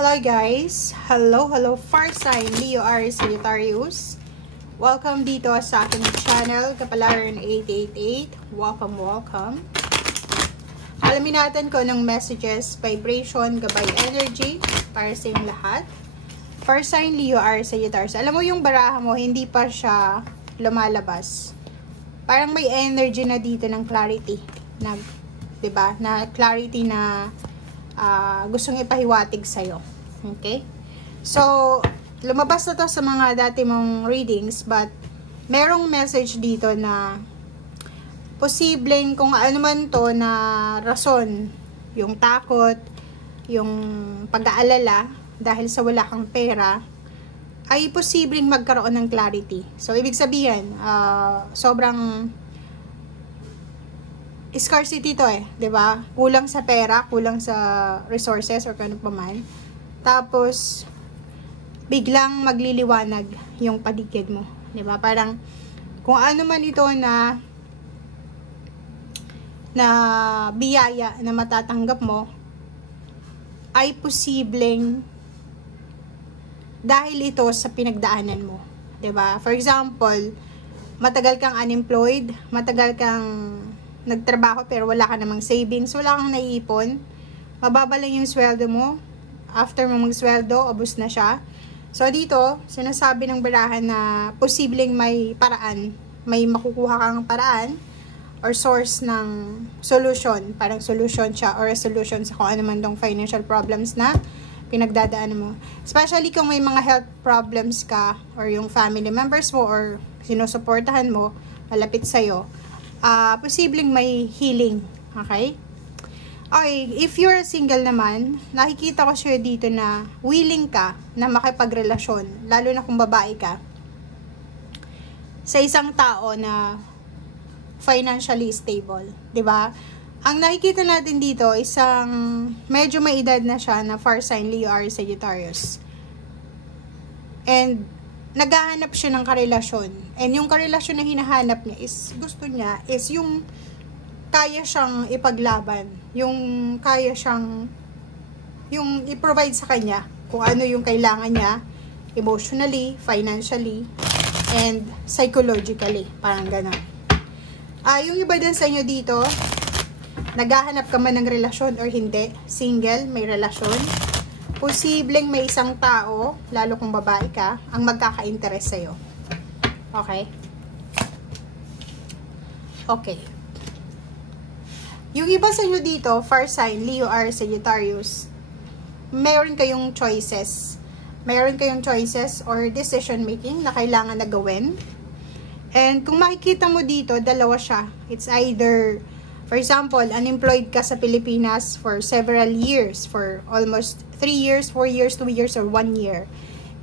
Hello guys! Hello Far Sign Leo Aries Sagittarius. Welcome dito sa aking channel, Kapalaran 888. Welcome. Alamin natin kung anong messages, vibration, gabay energy para sa inyong lahat. Far Sign Leo Aries Sagittarius. Alam mo yung baraha mo, hindi pa siya lumalabas. Parang may energy na dito ng clarity. Na, 'di ba? Na clarity na gustong ipahiwatig sa'yo. Okay? So, lumabas na to sa mga dati mong readings, but merong message dito na posibleng kung ano man to na rason, yung takot, yung pag-aalala dahil sa wala kang pera, ay posibleng magkaroon ng clarity. So, ibig sabihin, sobrang scarcity to eh, 'di ba? Kulang sa pera, kulang sa resources or kano pa man. Tapos biglang magliliwanag yung paligid mo, 'di ba? Parang kung ano man ito na biyaya na matatanggap mo ay posibleng dahil ito sa pinagdaanan mo, 'di ba? For example, matagal kang unemployed, matagal kang nagtrabaho pero wala ka namang savings, wala kang naiipon, mababa lang yung sweldo mo, after mo magsweldo, ubos na siya. So dito, sinasabi ng barahan na posibleng may paraan, may makukuha kang paraan or source ng solution, parang solution siya or resolution sa kung ano man tong financial problems na pinagdadaanan mo. Especially kung may mga health problems ka or yung family members mo or sinusuportahan mo, malapit sa'yo, posibleng may healing. Okay? Okay, if you're single naman, nakikita ko siya dito na willing ka na makipagrelasyon, lalo na kung babae ka, sa isang tao na financially stable. 'Di ba? Ang nakikita natin dito, isang medyo may edad na siya na Far Sign Leo Aries Sagittarius. And naghahanap siya ng karelasyon. And yung karelasyon na hinahanap niya is, gusto niya, is yung kaya siyang ipaglaban. Yung kaya siyang, yung i-provide sa kanya kung ano yung kailangan niya, emotionally, financially, and psychologically. Parang gano'n. Yung iba din sa inyo dito, naghahanap ka man ng relasyon or hindi, single, may relasyon, posibleng may isang tao, lalo kung babae ka, ang magkaka-interest sa'yo. Okay? Okay. Yung iba sa inyo dito, Far Sign, Leo, Aries, Sagittarius, mayroon kayong choices. Mayroon kayong choices or decision making na kailangan na gawin. And kung makikita mo dito, dalawa siya. It's either, for example, unemployed ka sa Pilipinas for several years, for almost 3 years, 4 years, 2 years, or 1 year.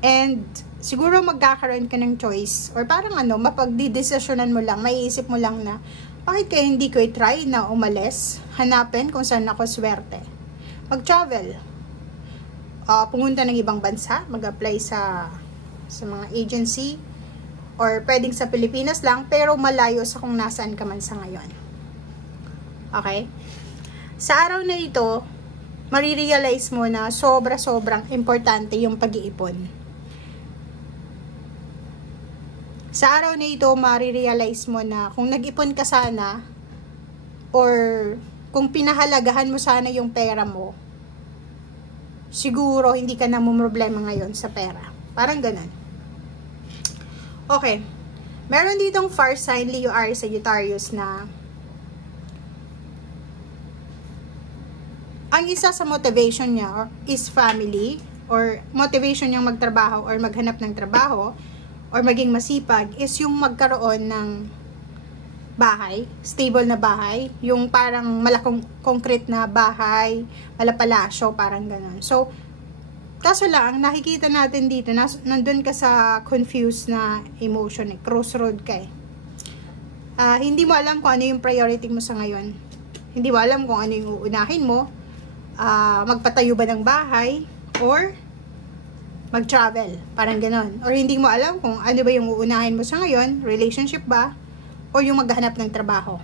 And siguro magkakaroon ka ng choice, or parang mapagdidesisyonan mo lang, maiisip mo lang na, bakit kaya hindi ko i-try na umalis, hanapin kung saan ako swerte. Mag-travel, pumunta ng ibang bansa, mag-apply sa mga agency, or pwedeng sa Pilipinas lang, pero malayo sa kung nasaan ka man sa ngayon. Okay? Sa araw na ito, marirealize mo na sobrang importante yung pag-iipon. Sa araw na ito, marirealize mo na kung nag-ipon ka sana, or kung pinahalagahan mo sana yung pera mo, siguro hindi ka na problema ngayon sa pera. Parang ganun. Okay. Meron ditong Far Sign, Leo, Aries, Sagittarius na ang isa sa motivation niya is family, or motivation niyang magtrabaho or maghanap ng trabaho or maging masipag is yung magkaroon ng bahay, stable na bahay, yung parang malaking concrete na bahay, malapalasyo, parang gano'n. So, kaso lang, nakikita natin dito, nandun ka sa confused na emotion, crossroad ka eh. Hindi mo alam kung ano yung priority mo sa ngayon. Hindi mo alam kung ano yung uunahin mo, magpatayo ba ng bahay or mag-travel, parang ganon. Or hindi mo alam kung ano ba yung uunahin mo sa ngayon, relationship ba or yung maghanap ng trabaho.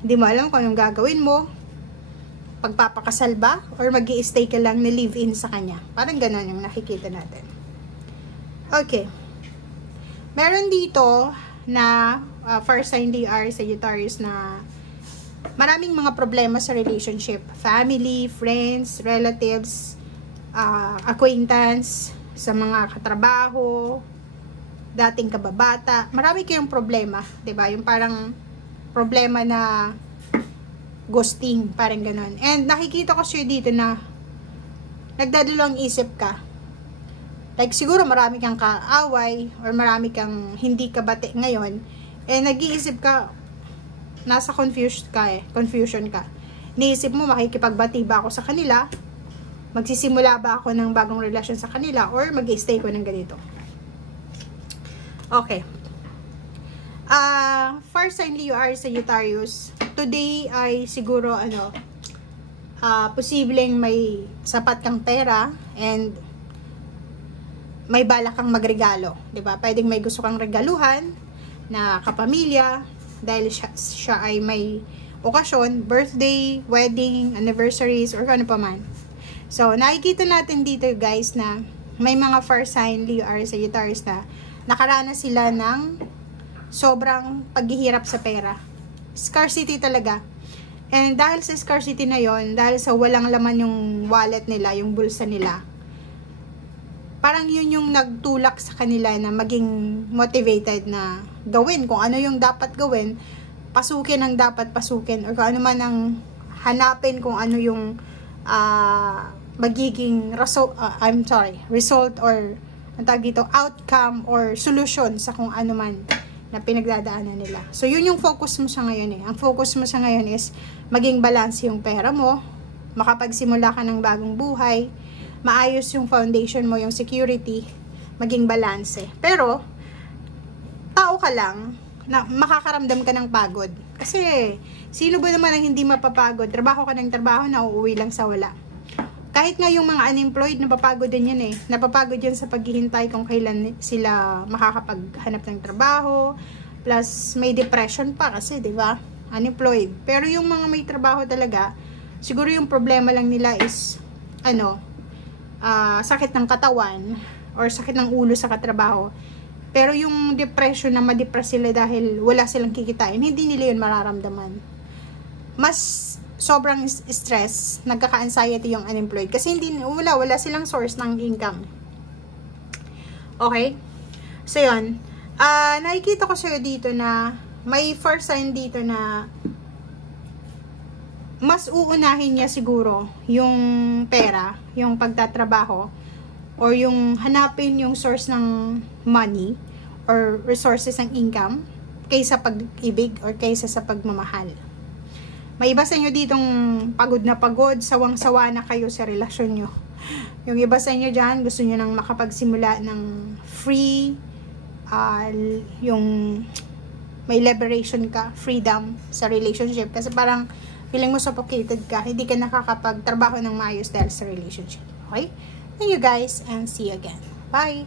Hindi mo alam kung anong gagawin mo pagpapakasal ba? Or mag-i-stay ka lang na live-in sa kanya? Parang ganon yung nakikita natin. Okay. Meron dito na first sign DR, Sagittarius, na maraming mga problema sa relationship. Family, friends, relatives, acquaintance, sa mga katrabaho, dating kababata. Marami kayong problema, 'di ba? Yung parang problema na ghosting, parang ganon. And nakikita ko siya dito na nagdadalang isip ka. Like siguro marami kang kaaway or marami kang hindi kabati ngayon, nag-iisip ka, nasa confusion ka. Niisip mo, makikipagbati ba ako sa kanila? Magsisimula ba ako ng bagong relasyon sa kanila? Or mag-stay ko ng ganito? Okay. First sign Leo are Sagittarius. Today ay siguro posibleng may sapat kang pera and may balak kang magregalo, 'di ba? Pwedeng may gusto kang regaluhan na kapamilya dahil siya ay may okasyon, birthday, wedding, anniversaries, or ano pa man. So, nakikita natin dito guys na may mga first sign Leo are Sagittarius na nakaranas sila ng sobrang paghihirap sa pera. Scarcity talaga. And dahil sa scarcity na yon, dahil sa walang laman yung wallet nila, yung bulsa nila, parang yun yung nagtulak sa kanila na maging motivated na gawin kung ano yung dapat gawin, pasukin ang dapat pasukin, or kung ano man ang hanapin kung ano yung magiging result or ang tawag dito, outcome or solution sa kung ano man na pinagdadaanan nila. So, yun yung focus mo sa ngayon Ang focus mo sa ngayon is maging balance yung pera mo, makapagsimula ka ng bagong buhay, maayos yung foundation mo, yung security, maging balance. Pero, tao ka lang na makakaramdam ka ng pagod. Kasi, sino ba naman ang hindi mapapagod? Trabaho ka ng trabaho, nauuwi lang sa wala. Kahit nga yung mga unemployed, napapagod din yan Napapagod yan sa paghihintay kung kailan sila makakapaghanap ng trabaho. Plus, may depression pa kasi, di ba? Unemployed. Pero yung mga may trabaho talaga, siguro yung problema lang nila is, sakit ng katawan or sakit ng ulo sa katrabaho. Pero yung depression na ma-depress sila dahil wala silang kikitain, hindi nila yun mararamdaman. Mas sobrang stress, nagkaka-anxiety yung unemployed kasi wala silang source ng income. Okay? So yun, nakikita ko sa'yo dito na may first sign dito na mas uunahin niya siguro yung pera, yung pagtatrabaho, or yung hanapin yung source ng money or resources ng income kaysa pag-ibig or kaysa sa pagmamahal. May iba sa inyo ditong pagod na pagod, sawang-sawa na kayo sa relasyon nyo. Yung iba sa inyo dyan, gusto nyo nang makapagsimula ng free, yung may liberation ka, freedom sa relationship. Kasi parang feeling mo suffocated ka, hindi ka nakakapagtrabaho ng maayos dahil sa relationship. Okay? Thank you guys and see you again. Bye!